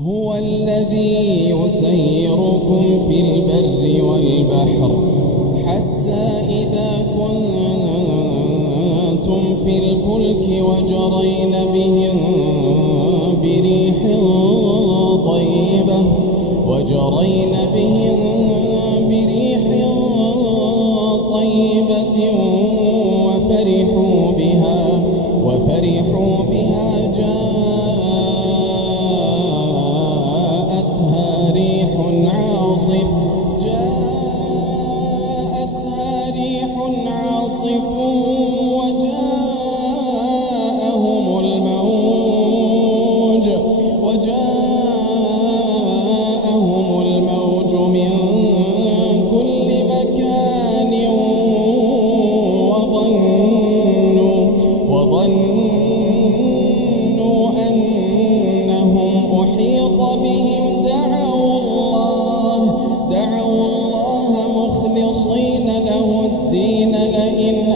هو الذي يسيركم في البر والبحر حتى إذا كنتم في الفلك وجرين بهم بريح طيبة وفرحوا بها جاءتها ريح عاصف وجاءهم الموج من كل مكان وظنوا أنهم أحيط بهم دعوا الله مخلصين له الدين لئن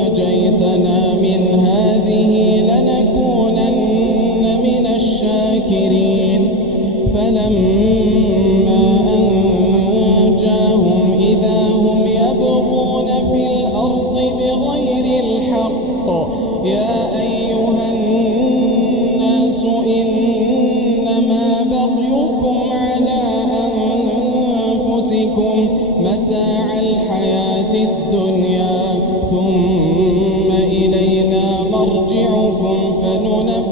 أنجيتنا من هذه لنكونن من الشاكرين فلما أنجاهم إذا هم يبغون في الأرض بغير الحق يا أيها الناس إنما بغيكم على أنفسكم متاع الحياة الدنيا ثم إلينا مرجعكم فننبئكم